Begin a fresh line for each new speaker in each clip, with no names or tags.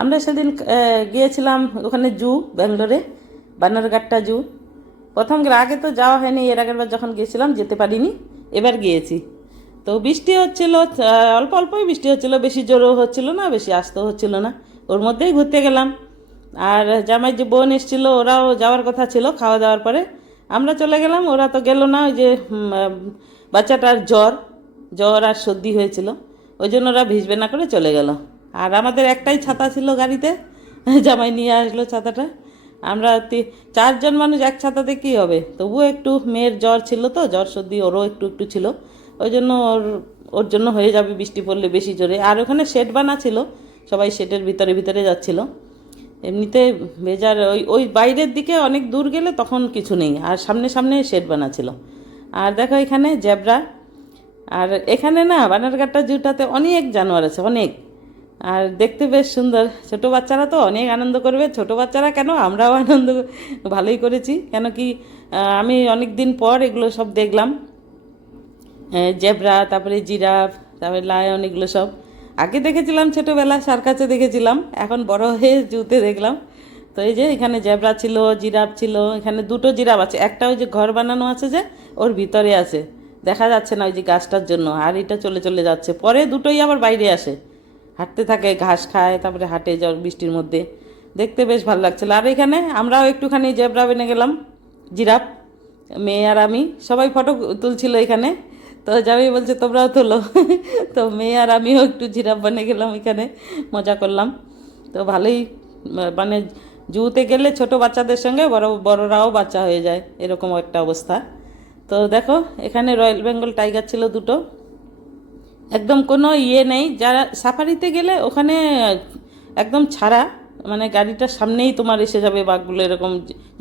আমরা সেদিন গিয়েছিলাম ওখানে জু, ব্যাঙ্গালোরে, বানারঘাটটা জু। প্রথম আগে তো যাওয়া হয়নি, এর আগের বার যখন গিয়েছিলাম যেতে পারিনি, এবার গিয়েছি। তো বৃষ্টি হচ্ছিল অল্প অল্পই বৃষ্টি হচ্ছিল, বেশি জোরও হচ্ছিল না, বেশি আসতেও হচ্ছিল না। ওর মধ্যেই ঘুরতে গেলাম। আর জামাই যে বোন এসেছিল, ওরাও যাওয়ার কথা ছিল, খাওয়া দাওয়ার পরে। আমরা চলে গেলাম, ওরা তো গেল না, ওই যে বাচ্চাটার জ্বর জ্বর আর সর্দি হয়েছিল। ওই জন্য ওরা ভিজবে না করে চলে গেল। আর আমাদের একটাই ছাতা ছিল গাড়িতে, জামাই নিয়ে আসলো ছাতাটা। আমরা চারজন মানুষ এক ছাতাতে কী হবে? তবুও একটু মেয়ের জ্বর ছিল তো, জ্বর সর্দি ওরও একটু একটু ছিল। ওই জন্য ওর ওর জন্য হয়ে যাবে বৃষ্টি পড়লে বেশি জোরে। আর ওখানে শেড বানা ছিল, সবাই শেডের ভিতরে ভিতরে যাচ্ছিল। এমনিতে বেজার ওই ওই বাইরের দিকে অনেক দূর গেলে তখন কিছু নেই, আর সামনে সামনে শেড বানা ছিল। আর দেখো এখানে জেব্রা। আর এখানে না, বানারঘাটটা জুটাতে অনেক জানোয়ার আছে, অনেক। আর দেখতে বেশ সুন্দর। ছোট বাচ্চারা তো অনেক আনন্দ করবে। ছোট বাচ্চারা কেন? আমরাও আনন্দ ভালোই করেছি। কেন কি আমি অনেক দিন পর এগুলো সব দেখলাম। জেব্রা, তারপরে জিরাফ, তারপরে লায়ন, এগুলো সব। আগে দেখেছিলাম ছোটোবেলা সার্কাসে দেখেছিলাম। এখন বড় হয়ে জুতে দেখলাম। তো এই যে এখানে জেব্রা ছিল, জিরাফ ছিল, এখানে দুটো জিরাফ আছে। একটা ওই যে ঘর বানানো আছে যে, ওর ভিতরে আছে। দেখা যাচ্ছে না ওই যে গাছটার জন্য। আর এটা চলে চলে যাচ্ছে। পরে দুটোই আবার বাইরে আসে। হাঁটতে থাকে, ঘাস খায়, তারপরে হাঁটে যাও বৃষ্টির মধ্যে। দেখতে বেশ ভালো লাগছিল। আর এখানে আমরাও একটুখানি জেব্রা বেনে গেলাম, জিরাফ, মেয়ে আর আমি। সবাই ফটো তুলছিল এখানে। তো যাবি বলছে, তোমরাও তোলো। তো মেয়ে আর আমিও একটু জিরাফ বানিয়ে গেলাম এখানে, মজা করলাম। তো ভালোই মানে জুতে গেলে ছোট বাচ্চাদের সঙ্গে বড়, বড়রাও বাচ্চা হয়ে যায়, এরকম একটা অবস্থা। তো দেখো, এখানে রয়্যাল বেঙ্গল টাইগার ছিল দুটো। একদম কোনো ইয়ে নেই। যারা সাফারিতে গেলে ওখানে, একদম ছাড়া মানে গাড়িটার সামনেই তোমার এসে যাবে বাঘগুলো এরকম,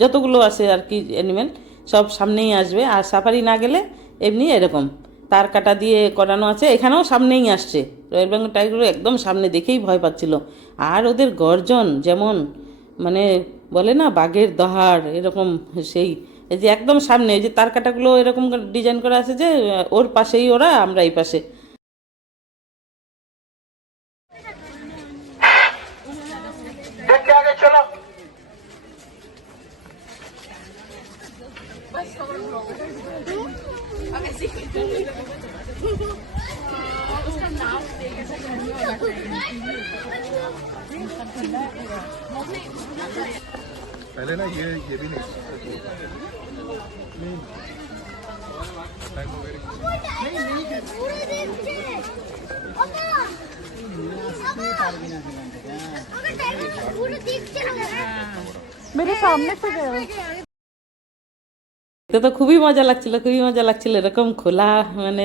যতগুলো আছে আর কি অ্যানিমেল সব সামনেই আসবে। আর সাফারি না গেলে এমনি এরকম, তার কাটা দিয়ে করানো আছে। এখানেও সামনেই আসছে। রয়্যাল বেঙ্গল টাইগারগুলো একদম সামনে দেখেই ভয় পাচ্ছিল। আর ওদের গর্জন যেমন মানে বলে না, বাঘের দহাড়, এরকম সেই যে একদম সামনে যে তার কাটাগুলো এরকম ডিজাইন করা আছে যে, ওর পাশেই ওরা আমরা এই পাশে।
पहले ना ये ये भी नहीं
मेरे सामने से गया
তো তো খুবই মজা লাগছিল খুবই মজা লাগছিল এরকম খোলা মানে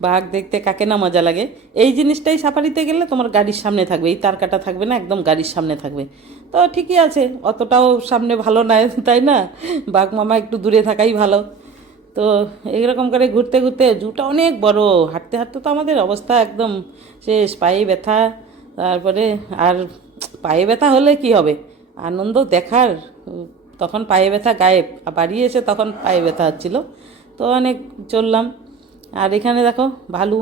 বাঘ দেখতে কাকে না মজা লাগে এই জিনিসটাই সাফারিতে গেলে তোমার গাড়ির সামনে থাকবে এই তার কাটা থাকবে না একদম গাড়ির সামনে থাকবে তো ঠিকই আছে, অতটাও সামনে ভালো নয় তাই না? বাঘ মামা একটু দূরে থাকাই ভালো। তো এইরকম করে ঘুরতে ঘুরতে জুটা অনেক বড়, হাঁটতে হাঁটতে তো আমাদের অবস্থা একদম শেষ, পায়ে ব্যথা, তারপরে আর পায়ে ব্যথা হলে কি হবে? আনন্দ দেখার, তখন পায়ে ব্যথা গায়েব বাড়ি এসে তখন পায়ে ব্যথা হচ্ছিল। তো অনেক চললাম। আর এখানে দেখো ভালু,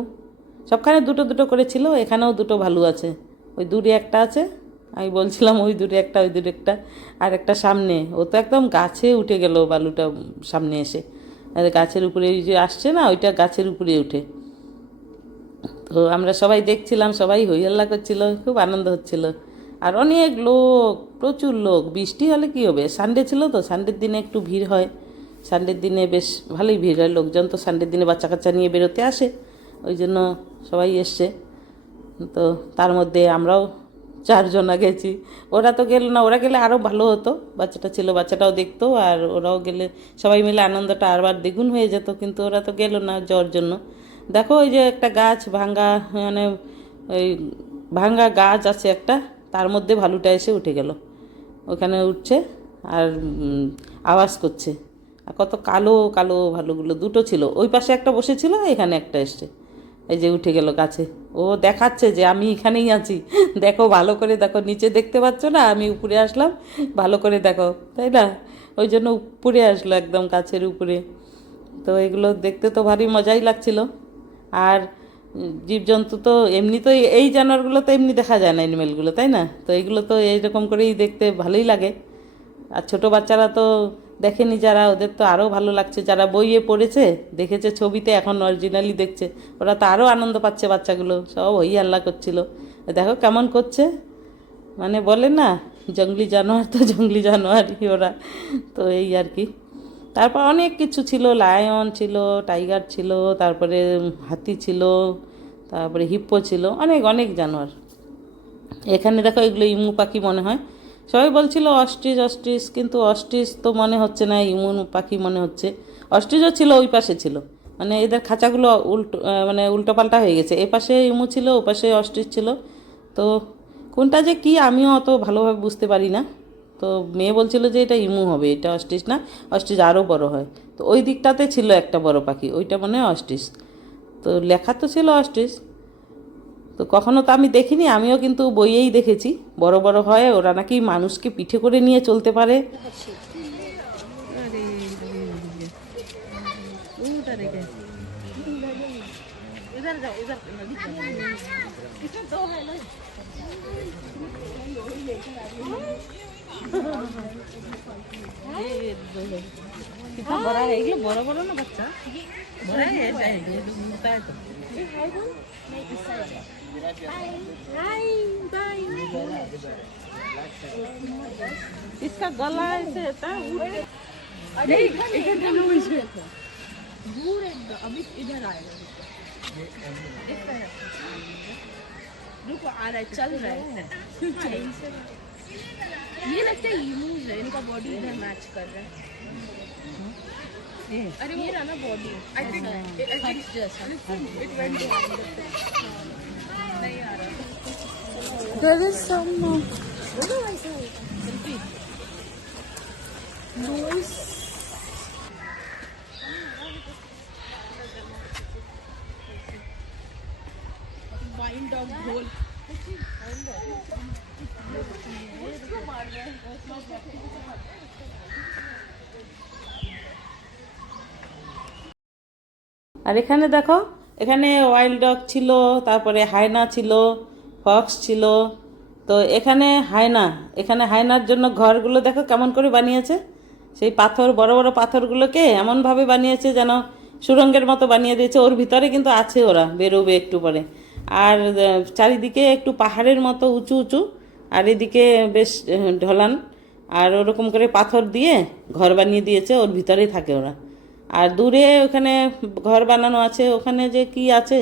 সবখানে দুটো দুটো করে ছিল, এখানেও দুটো ভালু আছে। ওই দূরে একটা আছে আমি বলছিলাম ওই দূরে একটা, ওই দূরে একটা। আর একটা সামনে, ও তো একদম গাছে উঠে গেল বালুটা সামনে এসে। আর গাছের উপরে ওই যে আসছে না, ওইটা গাছের উপরে উঠে। তো আমরা সবাই দেখছিলাম, সবাই হইহল্লা করছিল, খুব আনন্দ হচ্ছিল। আর অনেক লোক, প্রচুর লোক, বৃষ্টি হলে কি হবে? সানডে ছিল তো, সানডের দিনে একটু ভিড় হয়। সানডের দিনে বেশ ভালোই ভিড় হয়, লোকজন তো সানডের দিনে বাচ্চা কাচ্চা নিয়ে বেরোতে আসে। ওই জন্য সবাই এসছে। তো তার মধ্যে আমরাও চারজনা গেছি ওরা তো গেল না, ওরা গেলে আরও ভালো হতো। বাচ্চাটা ছিল, বাচ্চাটাও দেখতো আর ওরাও গেলে সবাই মিলে আনন্দটা আরবার দ্বিগুণ হয়ে যেত, কিন্তু ওরা তো গেল না জ্বর জন্য। দেখো ওই যে একটা গাছ ভাঙ্গা মানে ওই ভাঙ্গা গাছ আছে একটা, তার মধ্যে ভালুটা এসে উঠে গেল। ওখানে উঠছে আর আওয়াজ করছে। আর কত কালো কালো ভালুগুলো, দুটো ছিল। ওই পাশে একটা বসেছিল, এখানে একটা এসছে। এই যে উঠে গেল গাছে। ও দেখাচ্ছে যে আমি এখানেই আছি। দেখো, ভালো করে দেখো, নিচে দেখতে পাচ্ছ না? আমি উপরে আসলাম, ভালো করে দেখো, তাই না? ওই জন্য উপরে আসলো একদম গাছের উপরে। তো এগুলো দেখতে তো ভারী মজাই লাগছিল। আর জীবজন্তু তো এমনি তো এই- জানোয়ারগুলো তো এমনি দেখা যায় না অ্যানিমেলগুলো তাই না? তো এইগুলো তো এইরকম করেই দেখতে ভালোই লাগে। আর ছোট বাচ্চারা তো দেখেনি যারা, ওদের তো আরও ভালো লাগছে। যারা বইয়ে পড়েছে, দেখেছে ছবিতে, এখন অরিজিনালি দেখছে। ওরা তো আরও আনন্দ পাচ্ছে বাচ্চাগুলো, সব হই আল্লাহ করছিল। দেখো কেমন করছে। মানে বলে না, জঙ্গলি জানোয়ার তো জঙ্গলি জানোয়ারই ওরা। তো এই আর কি। তারপর অনেক কিছু ছিল লায়ন ছিল টাইগার ছিল, তারপরে হাতি ছিল, তারপরে হিপ্পো ছিল, অনেক অনেক জানোয়ার। এখানে দেখো এগুলো ইমু পাখি মনে হয়। সবাই বলছিল অস্ট্রিচ অস্ট্রিচ, কিন্তু অস্ট্রিচ তো মনে হচ্ছে না ইমু পাখি মনে হচ্ছে। অস্ট্রিচও ছিল, ওই পাশে ছিল। মানে এদের খাঁচাগুলো উল্টো মানে উল্টোপাল্টা হয়ে গেছে। এ পাশে ইমু ছিল, ও পাশে অস্ট্রিচ ছিল। তো কোনটা যে কি, আমিও অত ভালোভাবে বুঝতে পারি না। তো মেয়ে বলছিল যে এটা ইমু হবে, এটা অস্ট্রিচ না, অস্ট্রিচ আরও বড় হয়। তো ওই দিকটাতে ছিল একটা বড় পাখি, ওইটা মনে হয় অস্ট্রিচ। তো লেখা তো ছিল অস্ট্রিচ। তো কখনো তো আমি দেখিনি আমিও কিন্তু বইয়েই দেখেছি বড় বড় হয় ওরা নাকি মানুষকে পিঠে করে নিয়ে চলতে পারে বড় বড় না বাচ্চা इसका गला ऐसे होता है अरे इधर डालो इसे दूर अभी इधर आएगा
रुको आ रहा है चल रहा है। ये लगता है यूज़ है इनका बॉडी इधर मैच कर रहा है। अरे ये रहा ना body I
think it think just
it went to
আর এখানে দেখো এখানে ওয়াইল্ড ডগ ছিল তারপরে হায়না ছিল ফক্স ছিল। তো এখানে হায়না, এখানে হায়নার জন্য ঘরগুলো দেখো কেমন করে বানিয়েছে। সেই পাথর, বড় বড় পাথরগুলোকে এমনভাবে বানিয়েছে যেন সুরঙ্গের মতো বানিয়ে দিয়েছে। ওর ভিতরে কিন্তু আছে ওরা, বেরোবে একটু পরে। আর চারিদিকে একটু পাহাড়ের মতো, উঁচু উঁচু। আর এদিকে বেশ ঢলান। আর ওরকম করে পাথর দিয়ে ঘর বানিয়ে দিয়েছে, ওর ভিতরেই থাকে ওরা। আর দূরে ওখানে ঘর বানানো আছে। ওখানে যে কি আছে?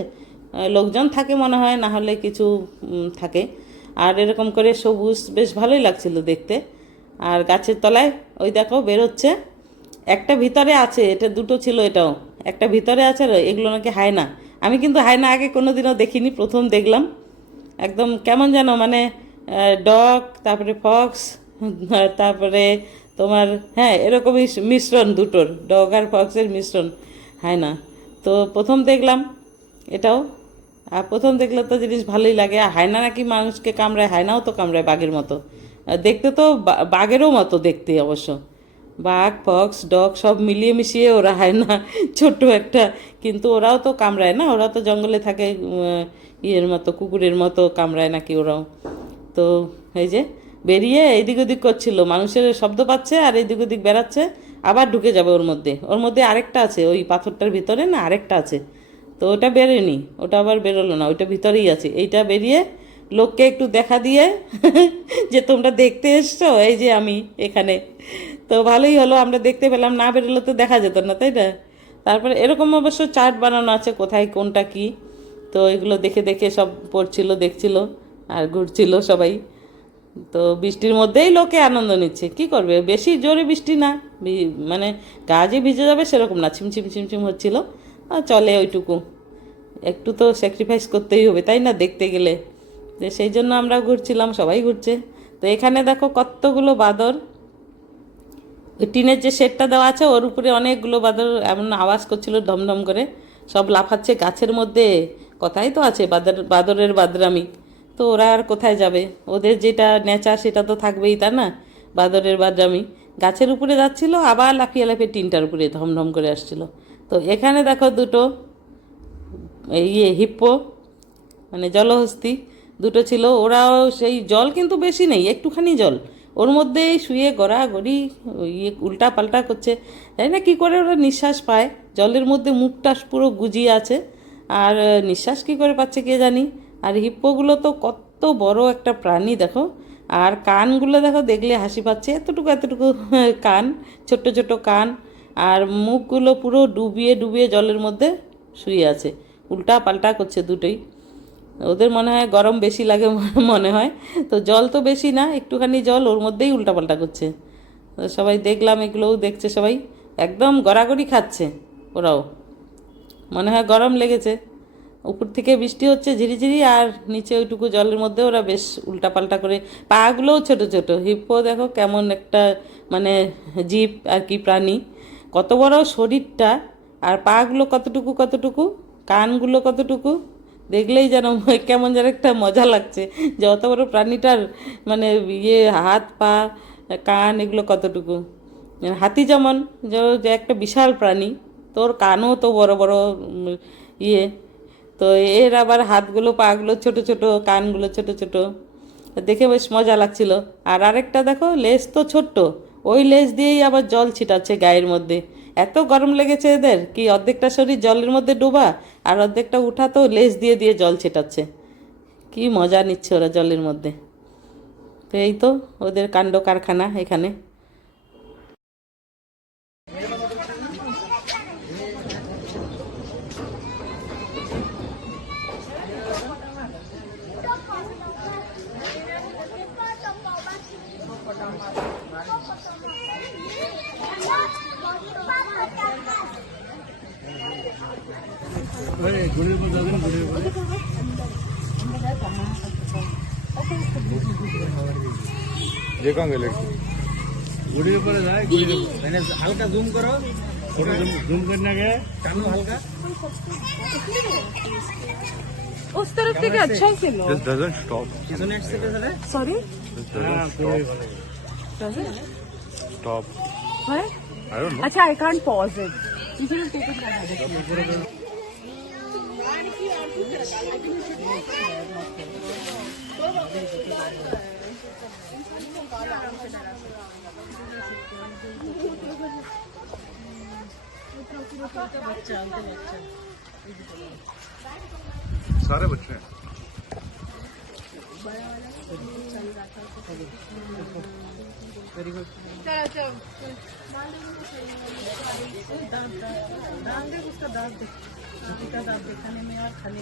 লোকজন থাকে মনে হয়, না হলে কিছু থাকে। আর এরকম করে সবুজ বেশ ভালোই লাগছিল দেখতে। আর গাছের তলায়, ওই দেখো, বেরোচ্ছে। একটা ভিতরে আছে, এটা দুটো ছিল এটাও। একটা ভিতরে আছে, আর এগুলো নাকি হায়না। আমি কিন্তু হায়না আগে কোনো দিনও দেখিনি, প্রথম দেখলাম। একদম কেমন যেন মানে ডগ, তারপরে ফক্স তারপরে তোমার হ্যাঁ এরকমই মিশ্রণ দুটোর, ডগ আর ফক্সের মিশ্রণ হয় না তো প্রথম দেখলাম এটাও। প্রথম দেখলে তো জিনিস ভালোই লাগে। হায়না নাকি মানুষকে কামড়ায়, হায়নাও তো কামড়ায় বাঘের মতো। দেখতে তো বাঘেরও মতো দেখতে অবশ্য। বাঘ, ফক্স, ডগ সব মিলিয়ে মিশিয়ে ওরা হয় না ছোট্ট একটা। কিন্তু ওরাও তো কামড়ায় না? ওরা তো জঙ্গলে থাকে ইয়ের মতো, কুকুরের মতো কামড়ায় নাকি ওরাও। তো এই যে বেরিয়ে এদিক ওদিক করছিল। মানুষের শব্দ পাচ্ছে আর এদিক ওদিক বেড়াচ্ছে, আবার ঢুকে যাবে ওর মধ্যে। ওর মধ্যে আরেকটা আছে, ওই পাথরটার ভিতরে না আরেকটা আছে। তো ওটা বেরোয়নি, ওটা আবার বেরোলো না, ওইটা ভিতরেই আছে। এইটা বেরিয়ে লোককে একটু দেখা দিয়ে যে তোমরা দেখতে এসছো, এই যে আমি এখানে। তো ভালোই হলো, আমরা দেখতে পেলাম, না বেরোলে তো দেখা যেত না, তাই না? তারপরে এরকম অবশ্য চার্ট বানানো আছে, কোথায় কোনটা কি। তো এগুলো দেখে দেখে সব পড়ছিল, দেখছিল আর ঘুরছিল সবাই। তো বৃষ্টির মধ্যেই লোকে আনন্দ নিচ্ছে, কি করবে? বেশি জোরে বৃষ্টি না মানে গা যে ভিজে যাবে সেরকম না, ছিমছিম ছিমছিম হচ্ছিল। চলে ওইটুকু। একটু তো স্যাক্রিফাইস করতেই হবে, তাই না? দেখতে গেলে। তো সেই জন্য আমরা ঘুরছিলাম, সবাই ঘুরছে। তো এখানে দেখো কতগুলো বাদর। টিনের যে শেডটা দেওয়া আছে, ওর উপরে অনেকগুলো বাদর এমন আওয়াজ করছিল ধমধম করে। সব লাফাচ্ছে গাছের মধ্যে। কথাই তো আছে, বাদর, বাদরের বাদরামি। তো ওরা আর কোথায় যাবে? ওদের যেটা নেচা সেটা তো থাকবেই তা না? বাদরের বাদরামি। গাছের উপরে যাচ্ছিল, আবার লাফিয়ে লাফিয়ে টিনটার উপরে ধমধম করে আসছিল। তো এখানে দেখো দুটো ইয়ে হিপ্পো মানে জলহস্তি, দুটো ছিল। ওরাও সেই জল কিন্তু বেশি নেই, একটুখানি জল। ওর মধ্যেই শুয়ে গড়াগড়ি ইয়ে উল্টা পাল্টা করছে। জানি না? কী করে ওরা নিঃশ্বাস পায়? জলের মধ্যে মুখটা পুরো গুজিয়ে আছে। আর নিঃশ্বাস কী করে পাচ্ছে কে জানি? আর হিপ্পোগুলো তো কত বড় একটা প্রাণী, দেখো। আর কানগুলো দেখো, দেখলে হাসি পাচ্ছে। এতটুকু এতটুকু কান, ছোট্ট ছোট কান। আর মুখগুলো পুরো ডুবিয়ে ডুবিয়ে জলের মধ্যে শুয়ে আছে। উল্টা পাল্টা করছে দুটোই। ওদের মনে হয় গরম বেশি লাগে মনে হয়। তো জল তো বেশি না, একটুখানি জল ওর মধ্যেই উল্টাপাল্টা করছে। সবাই দেখলাম, এগুলোও দেখছে সবাই। একদম গড়াগড়ি খাচ্ছে ওরাও। মনে হয় গরম লেগেছে। উপর থেকে বৃষ্টি হচ্ছে ঝিরিঝিরি আর নিচে ওইটুকু জলের মধ্যে ওরা বেশ উল্টাপাল্টা করে। পাগুলোও ছোট ছোট। হিপ্পো দেখো কেমন একটা মানে জীব আর কি প্রাণী। কত বড় শরীরটা আর পাগুলো কতটুকু কতটুকু, কানগুলো কতটুকু, দেখলেই যেন কেমন যেন একটা মজা লাগছে যে অত বড় প্রাণীটার মানে ইয়ে হাত, পা, কান এগুলো কতটুকু। হাতি যেমন, যে- একটা বিশাল প্রাণী, তোর কানও তো বড় বড় ইয়ে। তো এর আবার হাতগুলো, পাগুলো ছোট ছোট, কানগুলো ছোট ছোট। দেখে বেশ মজা লাগছিল। আর আরেকটা দেখো, লেজ তো ছোট্ট। ওই লেজ দিয়েই আবার জল ছিটাচ্ছে গায়ের মধ্যে। এত গরম লেগেছে এদের, কি অর্ধেকটা শরীর জলের মধ্যে ডোবা আর অর্ধেকটা উঠা তো লেজ দিয়ে দিয়ে জল ছিটাচ্ছে। কি মজা নিচ্ছে ওরা জলের মধ্যে। তো এই তো ওদের কাণ্ড কারখানা এখানে।
देखा લડકી वीडियो पर मैंने हल्का जूम करो। थोड़ा जूम जूम करना गया चालू हल्का।
उस तरफ़ से क्या अच्छा ही? लो
दिस डजंट स्टॉप
किस नेट से कैसे हाँ, है sorry
stop
why
I don't know
अच्छा I can't pause it you should take it
back brand की
आरती करा लेकिन यू
शुड सारे बच्चे हैं।
दांत गुड चलो
चलो दांत, उसका दांत देखा। दांत देखने में में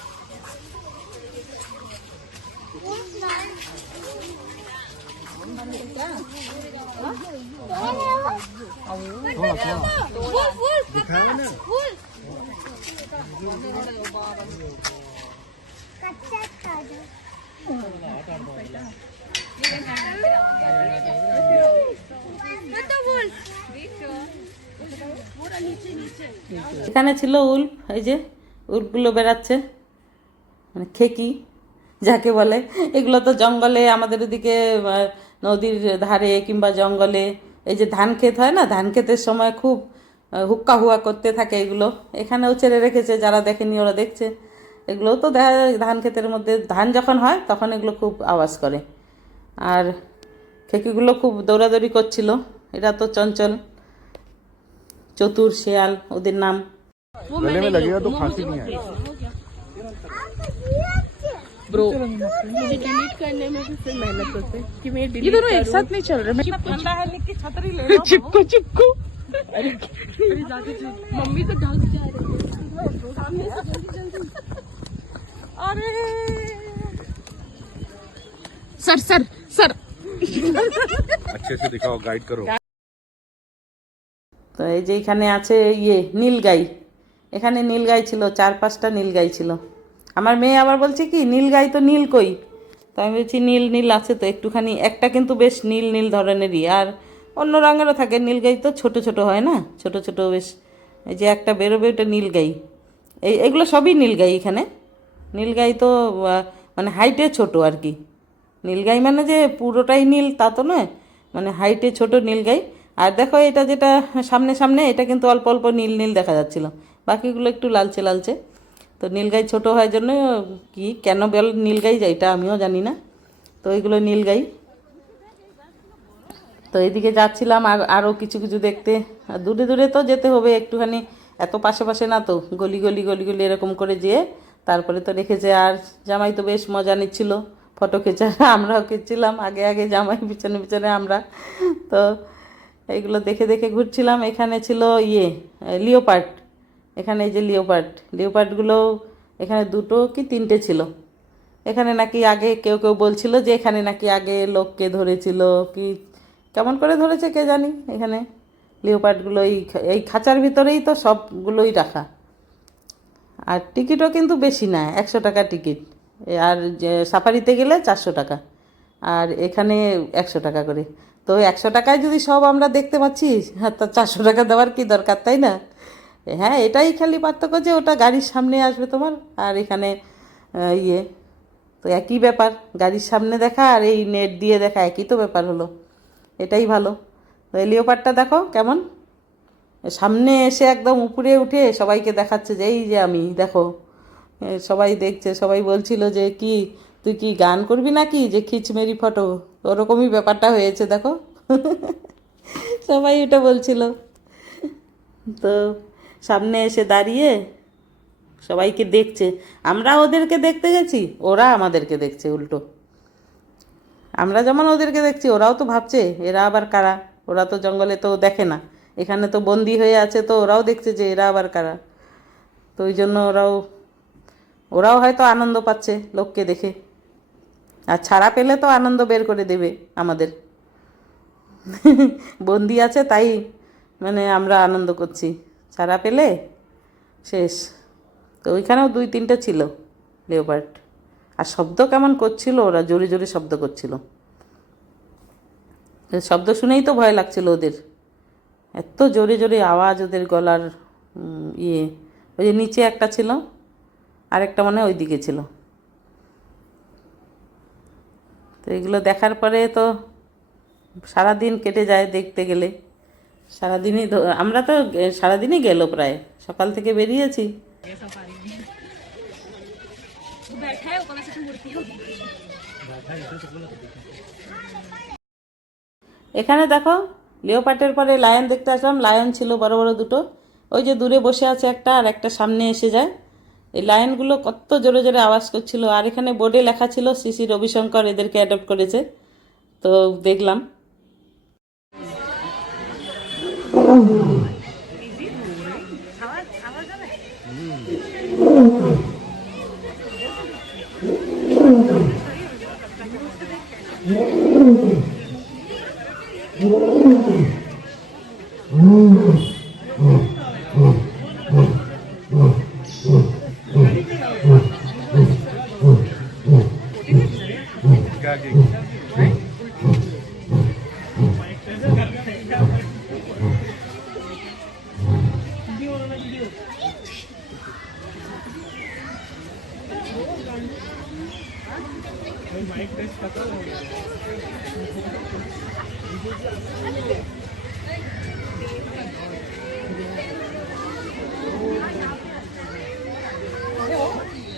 এখানে ছিল উল্ফ এই যে উল্ফগুলো বেড়াচ্ছে মানে খেকি, যাকে বলে। এগুলো তো জঙ্গলে আমাদের ওদিকে নদীর ধারে কিংবা জঙ্গলে, এই যে ধান ক্ষেত হয় না, ধান ক্ষেতের সময় খুব হুক্কা হুয়া করতে থাকে এগুলো। এখানেও ছেড়ে রেখেছে, যারা দেখেনি ওরা দেখছে। এগুলোও তো দেখা যায় ধান ক্ষেতের মধ্যে, ধান যখন হয় তখন এগুলো খুব আওয়াজ করে। আর খেকিগুলো খুব দৌড়াদৌড়ি করছিল, এরা তো চঞ্চল, চতুর, শেয়াল, ওদের নাম।
ब्रो
मुझे डिलीट करने में भी फिर मेहनत करते हैं कि मैं
ये दोनों एक साथ नहीं चल रहे मैं ठंडा है लेके छतरी ले लो चिपको चिपको अरे जाके चुप मम्मी तो ढंग जा रही है सामने से जल्दी जल्दी अरे सर सर सर
अच्छे से दिखाओ गाइड करो
তো এই যে এখানে আছে ইয়ে নীলগাই এখানে নীলগাই ছিল চার পাঁচটা নীলগাই ছিল আমার মেয়ে আবার বলছে কি, নীল গাই তো নীল কই? তো আমি বলছি, নীল নীল আছে তো একটুখানি, একটা কিন্তু বেশ নীল নীল ধরনেরই। আর অন্য রঙেরও থাকে, নীল গাই তো ছোট ছোট হয় না? ছোট ছোট বেশ, এই যে একটা বেরোবে ওটা নীল গাই। এই, এগুলো সবই নীল গাই এখানে। নীল গাই তো মানে হাইটে ছোট আর কি। নীল গাই মানে যে পুরোটাই নীল তা তো নয় মানে হাইটে ছোট নীল গাই। আর দেখো এটা যেটা সামনে সামনে, এটা কিন্তু অল্প অল্প নীল নীল দেখা যাচ্ছিল। বাকিগুলো একটু লালচে লালচে। তো নীলগাই ছোট হওয়ার জন্য কি, কেন বল নীলগাই যায় এটা আমিও জানি না। তো এইগুলো নীলগাই। তো এদিকে যাচ্ছিলাম আর আরও কিছু কিছু দেখতে। আর দূরে দূরে তো যেতে হবে একটুখানি, এত পাশে পাশে না তো, গলি গলি গলি গলি এরকম করে যেয়ে তারপরে তো রেখেছে আর জামাই তো বেশ মজা নিচ্ছিল, ফটো খেচা আমরাও খেয়েছিলাম, আগে আগে জামাই, পিছনে পিছনে আমরা। তো এইগুলো দেখে দেখে ঘুরছিলাম, এখানে ছিল ইয়ে লিওপার্ট এখানে এই যে লিওপার্ট লিওপার্টগুলো এখানে দুটো কি তিনটে ছিল? এখানে নাকি আগে কেউ কেউ বলছিল যে এখানে নাকি আগে লোককে ধরেছিল, কি কেমন করে ধরেছে কে জানি এখানে? লিওপার্টগুলো এই এই খাঁচার ভিতরেই তো সবগুলোই রাখা। আর টিকিটও কিন্তু বেশি না, একশো টাকা টিকিট। আর সাফারিতে গেলে চারশো টাকা, আর এখানে একশো টাকা করে। তো একশো টাকায় যদি সব আমরা দেখতে পাচ্ছি হ্যাঁ তো চারশো টাকা দেওয়ার কি দরকার, তাই না? হ্যাঁ এটাই খালি পার্থক্য যে ওটা গাড়ির সামনে আসবে তোমার আর এখানে ইয়ে। তো একই ব্যাপার, গাড়ির সামনে দেখা আর এই নেট দিয়ে দেখা, একই তো ব্যাপার হলো। এটাই ভালো। তো এই লিওপারটা দেখো কেমন। সামনে এসে একদম উপরে উঠে সবাইকে দেখাচ্ছে যে, এই যে আমি, দেখো। সবাই দেখছে, সবাই বলছিল যে, কি, তুই কি গান করবি নাকি? যে খিচমেরি ফটো? ওরকমই ব্যাপারটা হয়েছে, দেখো। সবাই এটা বলছিল। তো সামনে এসে দাঁড়িয়ে সবাইকে দেখছে। আমরা ওদেরকে দেখতে গেছি, ওরা আমাদেরকে দেখছে উল্টো। আমরা যেমন ওদেরকে দেখছি, ওরাও তো ভাবছে, এরা আবার কারা? ওরা তো জঙ্গলে তো দেখে না। এখানে তো বন্দি হয়ে আছে, তো ওরাও দেখছে যে এরা আবার কারা। তো ওই জন্য ওরাও ওরাও হয়তো আনন্দ পাচ্ছে লোককে দেখে। আর ছাড়া পেলে তো আনন্দ বের করে দেবে আমাদের। বন্দি আছে তাই মানে আমরা আনন্দ করছি। ছাড়া পেলে? শেষ। তো ওইখানেও দুই তিনটে ছিল লেওপার্ড আর শব্দ কেমন করছিল, ওরা জোরে জোরে শব্দ করছিল। শব্দ শুনেই তো ভয় লাগছিল ওদের। এত জোরে জোরে আওয়াজ ওদের গলার ইয়ে। ওই যে নিচে একটা ছিল, আরেকটা মনে হয় ওই দিকে ছিল। তো এগুলো দেখার পরে তো সারাদিন কেটে যায় দেখতে গেলে। সারাদিনই আমরা তো সারাদিনই গেল প্রায়। সকাল থেকে বেরিয়েছি। এখানে দেখো লিওপার্টের পরে লায়ন দেখতে আসলাম। লায়ন ছিল বড় বড় দুটো। ওই যে দূরে বসে আছে একটা, আর একটা সামনে এসে যায়। এই লায়নগুলো কত জোরে জোরে আওয়াজ করছিল। আর এখানে বোর্ডে লেখা ছিল শ্রী শ্রী রবিশঙ্কর এদেরকে অ্যাডপ্ট করেছে। তো দেখলাম।
gagging.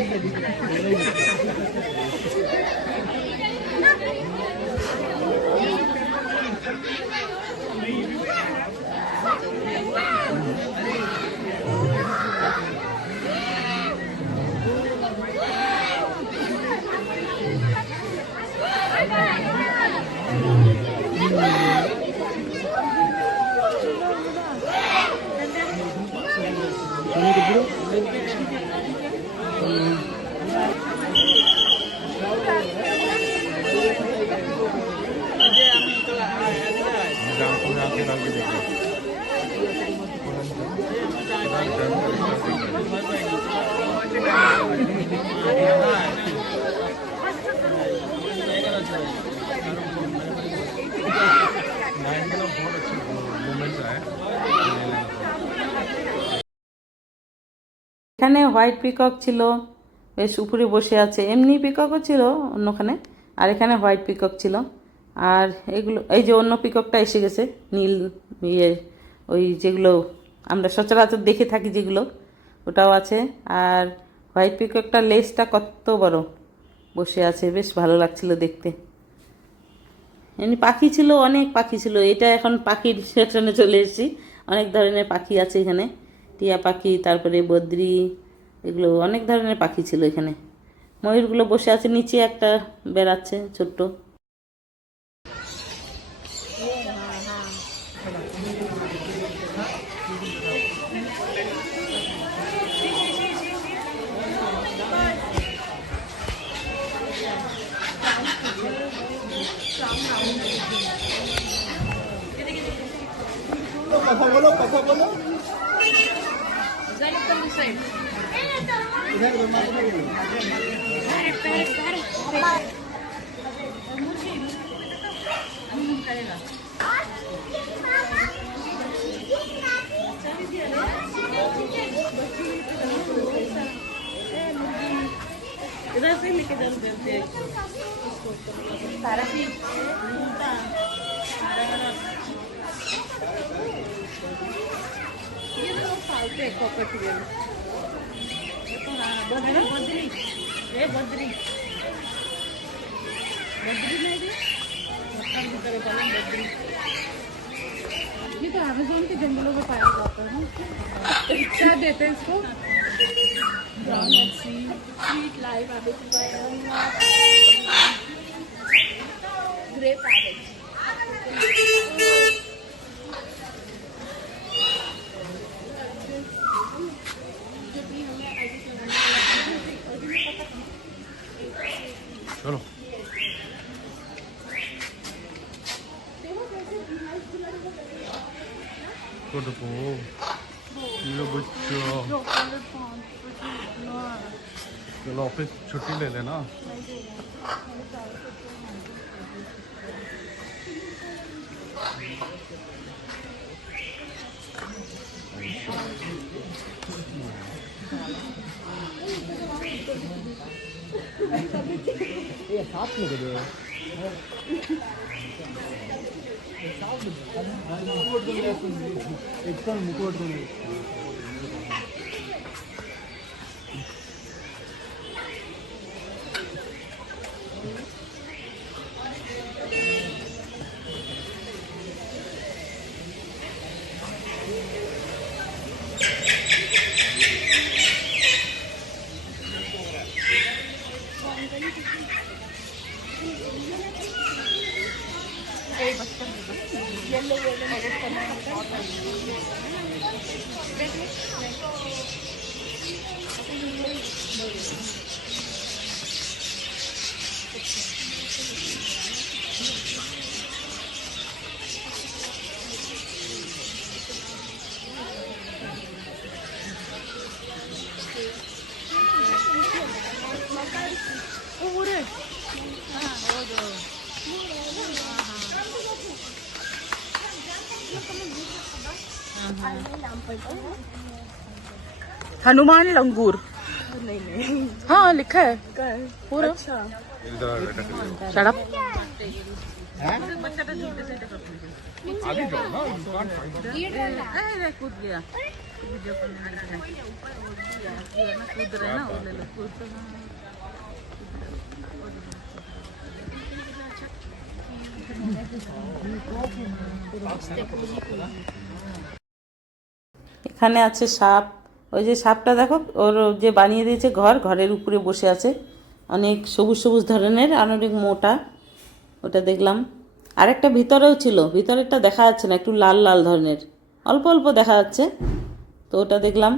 এখানে হোয়াইট পিকক ছিল, বেশ উপরে বসে আছে, এমনি পিককও ছিল অন্যখানে, আর এখানে হোয়াইট পিকক ছিল। আর এগুলো, এই যে অন্য পিককটা এসে গেছে, নীল ইয়ে ওই যেগুলো আমরা সচরাচর দেখে থাকি যেগুলো, ওটাও আছে। আর হোয়াইট পিককটার লেজটা কত বড়, বসে আছে, বেশ ভালো লাগছিল দেখতে। এমনি পাখি ছিল, অনেক পাখি ছিল, এটা এখন পাখির সেকশনে চলে এসেছি, অনেক ধরনের পাখি আছে এখানে, টিয়া পাখি, তারপরে বদ্রি এগুলো অনেক ধরনের পাখি ছিল এখানে। ময়ূরগুলো বসে আছে নিচে একটা বেড়াচ্ছে ছোট্ট। इधर
तो हाँ,
बद्री बद्री।
ये तो अमेजोन के जंगलों में पाया जाता है। क्या देते हैं इसको? स्वीट लाइव
ग्रेप पैरेट
거라고 이거 चलो ऑफिस छुट्टी ले लेना ये साथ में ముక్కోటి ఎక్కడ ముక్కోటి
हनुमान लंगूर हाँ लिखा है पूरा शराब
कूद गया वीडियो कूद रहे ना वो ले लो कूद तो এখানে আছে সাপ ওই যে সাপটা দেখো, ওর যে বানিয়ে দিয়েছে ঘর, ঘরের উপরে বসে আছে। অনেক সবুজ সবুজ ধরনের, আর অনেক মোটা। ওটা দেখলাম। আরেকটা ভিতরেও ছিল, ভিতরেরটা দেখা যাচ্ছে না, একটু লাল লাল ধরনের। অল্প অল্প দেখা যাচ্ছে। তো ওটা দেখলাম।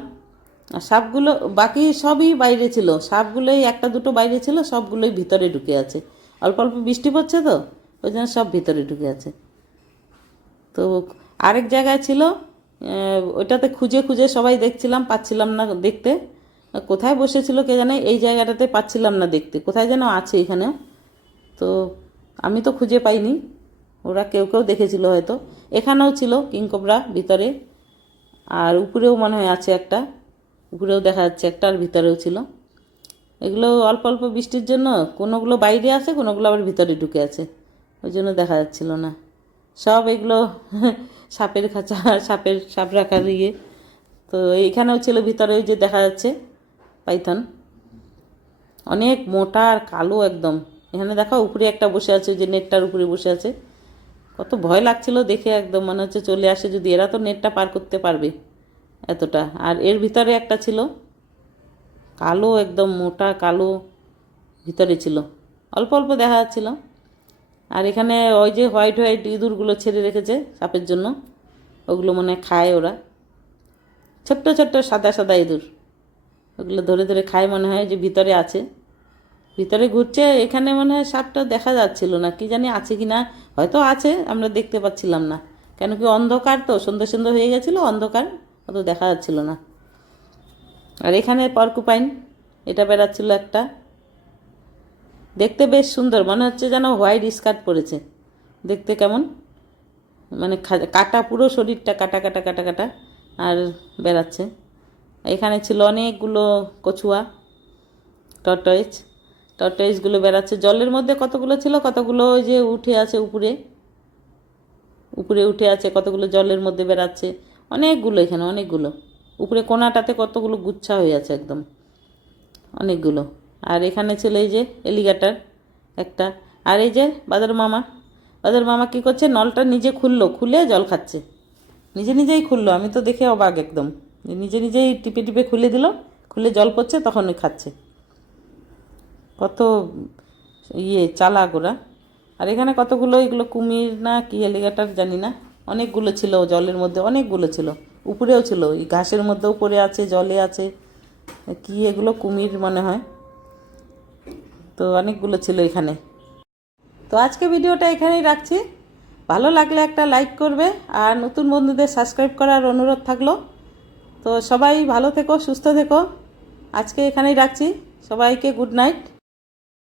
আর সাপগুলো, বাকি সবই বাইরে ছিল। সাপগুলোই, একটা দুটো বাইরে ছিল, সবগুলোই ভিতরে ঢুকে আছে। অল্প অল্প বৃষ্টি পড়ছে তো, ওই জন্য সব ভিতরে ঢুকে আছে। তো আরেক জায়গায় ছিল আহ, ওইটাতে খুঁজে খুঁজে সবাই দেখছিলাম পাচ্ছিলাম না দেখতে। কোথায় বসেছিল কে জানে এই জায়গাটাতে পাচ্ছিলাম না দেখতে। কোথায় যেন আছে এখানে। তো আমি তো খুঁজে পাইনি। ওরা কেউ কেউ দেখেছিল হয়তো। এখানেও ছিল কিংকবরা ভিতরে। আর উপরেও মনে হয় আছে একটা। উপরেও দেখা যাচ্ছে একটা আর ভিতরেও ছিল। এগুলো অল্প অল্প বৃষ্টির জন্য কোনোগুলো বাইরে আছে কোনোগুলো আবার ভিতরে ঢুকে আছে। ওই জন্য দেখা যাচ্ছিল না। সব এগুলো সাপের খাঁচা, সাপের সাপ রাখার ইয়ে। তো এইখানেও ছিল, ভিতরে ওই যে দেখা যাচ্ছে, পাইথন। অনেক মোটা আর কালো একদম। এখানে দেখো, উপরে একটা বসে আছে, যে নেটটার উপরে বসে আছে। কত ভয় লাগছিল দেখে একদম, মনে হচ্ছে চলে আসে, যদি এরা তো নেটটা পার করতে পারবে এতটা। আর এর ভিতরে একটা ছিল, কালো একদম মোটা, কালো ভিতরে ছিল। অল্প অল্প দেখা যাচ্ছিল। আর এখানে ওই যে হোয়াইট হোয়াইট ইঁদুরগুলো ছেড়ে রেখেছে সাপের জন্য। ওগুলো মনে খায় ওরা। ছোট্ট ছোট্ট সাদা সাদা ইঁদুর। ওগুলো ধরে ধরে খায় মনে হয় যে ভিতরে আছে। ভিতরে ঘুরছে, এখানে মনে হয় সাপটা দেখা যাচ্ছিল না। কি জানি আছে কি না, হয়তো আছে, আমরা দেখতে পাচ্ছিলাম না। কেন কি অন্ধকার তো, সন্ধ্যা সুন্দর হয়ে গেছিল, অন্ধকার, অত দেখা যাচ্ছিল না। আর এখানে পরকুপাইন, এটা বেড়াচ্ছিল একটা। দেখতে বেশ সুন্দর, মনে হচ্ছে যেন হোয়াইট স্কার্ট পরেছে। দেখতে কেমন? মানে কাটা, পুরো শরীরটা কাটা কাটা কাটা কাটা আর বেড়াচ্ছে। এখানে ছিল অনেকগুলো কচুয়া টর্টয়েজ টর্টয়েজগুলো বেড়াচ্ছে। জলের মধ্যে কতগুলো ছিল? কতগুলো যে উঠে আছে উপরে। উপরে উঠে আছে, কতগুলো জলের মধ্যে বেড়াচ্ছে। অনেকগুলো এখানে, অনেকগুলো। উপরে কোনাটাতে কতগুলো গুচ্ছা হয়ে আছে একদম। অনেকগুলো। আর এখানে ছিল এই যে এলিগেটার একটা। আর এই যে বাদর মামা বাদর মামা কী করছে? নলটা নিজে খুললো, খুলে জল খাচ্ছে। নিজে নিজেই খুললো, আমি তো দেখে অবাক একদম। নিজে নিজেই টিপে টিপে খুলে দিল, খুলে জল পড়ছে, তখন ওই খাচ্ছে। কত ইয়ে চালা গোড়া আর এখানে কতগুলো, এগুলো কুমির না কি এলিগেটার জানি না। অনেকগুলো ছিল জলের মধ্যে, অনেকগুলো ছিল। উপরেও ছিল, এই ঘাসের মধ্যেও পড়ে আছে, জলে আছে। কি এগুলো কুমির মনে হয়। তো অনেকগুলো ছিল এখানে। তো আজকে ভিডিওটা এখানেই রাখছি। ভালো লাগলে একটা লাইক করবে আর নতুন বন্ধুদের সাবস্ক্রাইব করার অনুরোধ থাকল। তো সবাই ভালো থেকো, সুস্থ থেকো। আজকে এখানেই রাখছি। সবাইকে গুড নাইট।